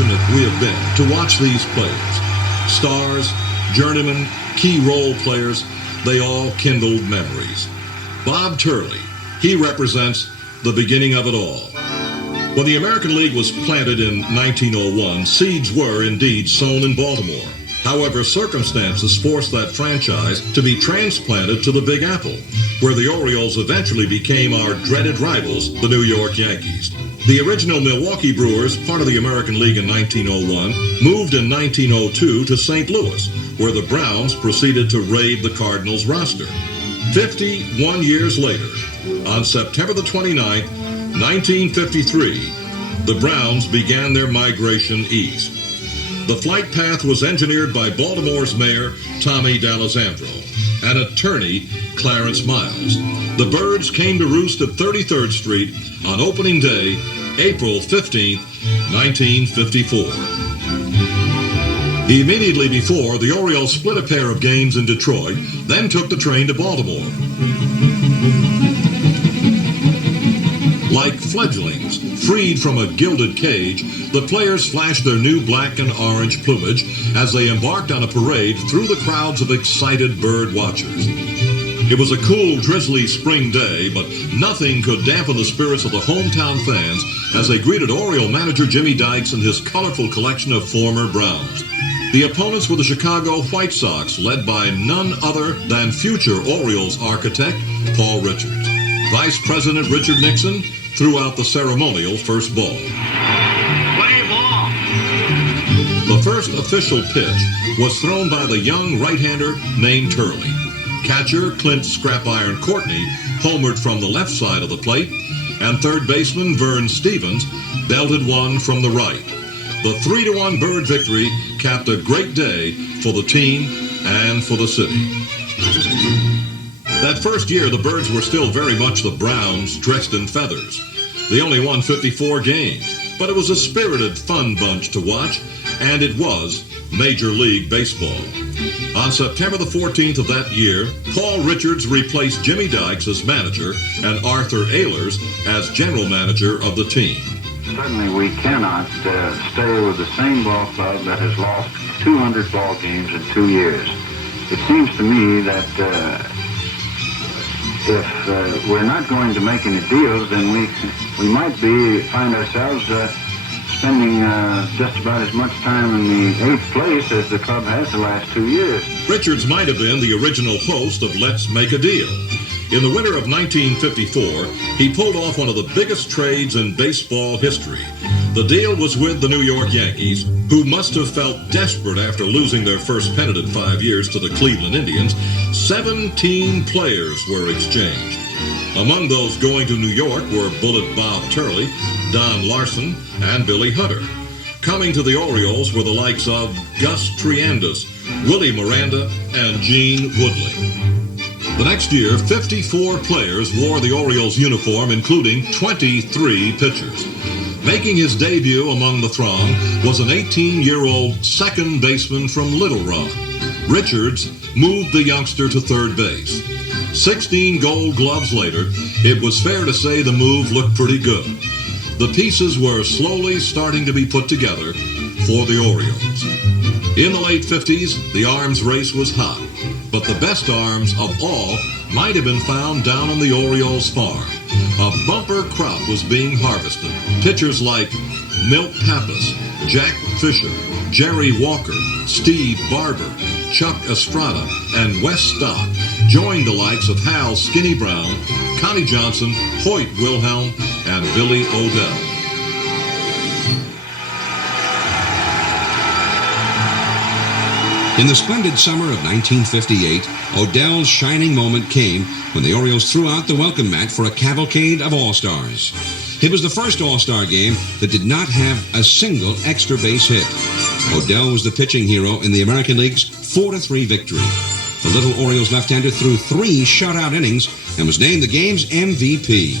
fortunate we have been to watch these players. Stars, journeymen, key role players, they all kindled memories. Bob Turley, he represents the beginning of it all. When the American League was planted in 1901, seeds were indeed sown in Baltimore. However, circumstances forced that franchise to be transplanted to the Big Apple, where the Orioles eventually became our dreaded rivals, the New York Yankees. The original Milwaukee Brewers, part of the American League in 1901, moved in 1902 to St. Louis, where the Browns proceeded to raid the Cardinals roster. 51 years later, on September the 29th, 1953, the Browns began their migration east. The flight path was engineered by Baltimore's mayor, Tommy D'Alessandro, and attorney, Clarence Miles. The birds came to roost at 33rd Street on opening day, April 15, 1954. Immediately before, the Orioles split a pair of games in Detroit, then took the train to Baltimore. Like fledglings, freed from a gilded cage, the players flashed their new black and orange plumage as they embarked on a parade through the crowds of excited bird watchers. It was a cool, drizzly spring day, but nothing could dampen the spirits of the hometown fans as they greeted Oriole manager Jimmy Dykes and his colorful collection of former Browns. The opponents were the Chicago White Sox, led by none other than future Orioles architect Paul Richards. Vice President Richard Nixon threw out the ceremonial first ball. Play ball. The first official pitch was thrown by the young right-hander named Turley. Catcher Clint Scrap Iron Courtney homered from the left side of the plate, and third baseman Vern Stevens belted one from the right. The 3-1 Bird victory capped a great day for the team and for the city. That first year, the Birds were still very much the Browns dressed in feathers. They only won 54 games, but it was a spirited, fun bunch to watch, and it was Major League Baseball. On September the 14th of that year, Paul Richards replaced Jimmy Dykes as manager and Arthur Ehlers as general manager of the team. Certainly we cannot stay with the same ball club that has lost 200 ball games in 2 years. It seems to me that if we're not going to make any deals, then we might find ourselves spending just about as much time in the 8th place as the club has the last 2 years. Richards might have been the original host of Let's Make a Deal. In the winter of 1954, he pulled off one of the biggest trades in baseball history. The deal was with the New York Yankees, who must have felt desperate after losing their first pennant in 5 years to the Cleveland Indians. 17 players were exchanged. Among those going to New York were Bullet Bob Turley, Don Larson, and Billy Hunter. Coming to the Orioles were the likes of Gus Triandus, Willie Miranda, and Gene Woodley. The next year, 54 players wore the Orioles uniform, including 23 pitchers. Making his debut among the throng was an 18-year-old second baseman from Little Rock. Richards moved the youngster to third base. 16 Gold Gloves later, it was fair to say the move looked pretty good. The pieces were slowly starting to be put together for the Orioles. In the late 50s, the arms race was hot, but the best arms of all might have been found down on the Orioles farm. A bumper crop was being harvested. Pitchers like Milt Pappas, Jack Fisher, Jerry Walker, Steve Barber, Chuck Estrada, and Wes Stock joined the likes of Hal Skinny Brown, Connie Johnson, Hoyt Wilhelm, and Billy Odell. In the splendid summer of 1958, Odell's shining moment came when the Orioles threw out the welcome mat for a cavalcade of All-Stars. It was the first All-Star game that did not have a single extra base hit. Odell was the pitching hero in the American League's 4-3 victory. The little Orioles left-hander threw 3 shutout innings and was named the game's MVP.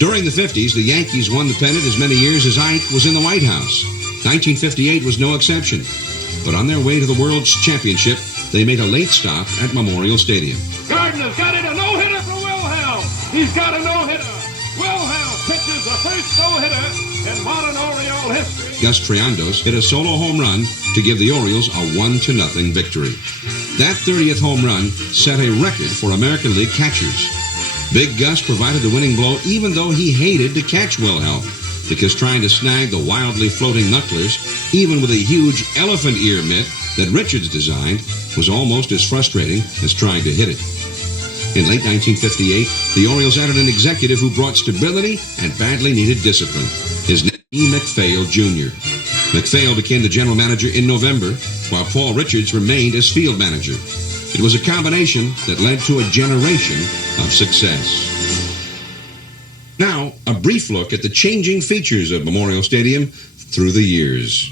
During the 50s, the Yankees won the pennant as many years as Ike was in the White House. 1958 was no exception. But on their way to the World's Championship, they made a late stop at Memorial Stadium. Gardner's got it, a no-hitter for Wilhelm. He's got a no-hitter. Wilhelm pitches the first no-hitter in modern Oriole history. Gus Triandos hit a solo home run to give the Orioles a 1-0 victory. That 30th home run set a record for American League catchers. Big Gus provided the winning blow even though he hated to catch Wilhelm, because trying to snag the wildly floating knucklers, even with a huge elephant ear mitt that Richards designed, was almost as frustrating as trying to hit it. In late 1958, the Orioles added an executive who brought stability and badly needed discipline. His name was E. MacPhail Jr. MacPhail became the general manager in November, while Paul Richards remained as field manager. It was a combination that led to a generation of success. Now, a brief look at the changing features of Memorial Stadium through the years.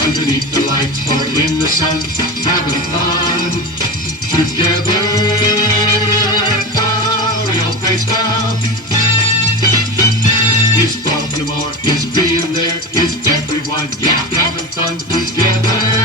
Underneath the lights or in the sun, having fun together. Oriole baseball is Baltimore, is being there, is everyone, yeah, having fun together.